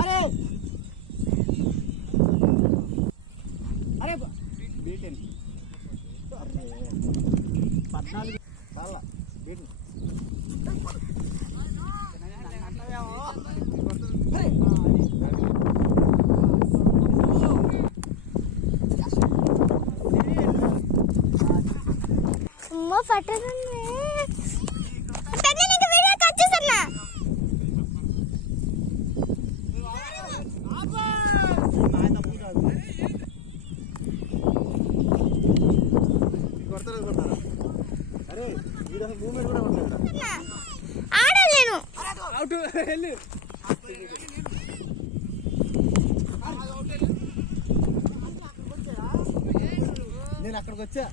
అరే అరే బీటెన్ 14 చాలా బీటెన్ అమ్మ పట్టదండి ఇంకా వీడియో కట్ చేస్తున్నా అరే వీడు మూమెంట్ కూడా ఉండదు ఆడలేను అవుట్ వెళ్ళి నేను అక్కడికి వచ్చా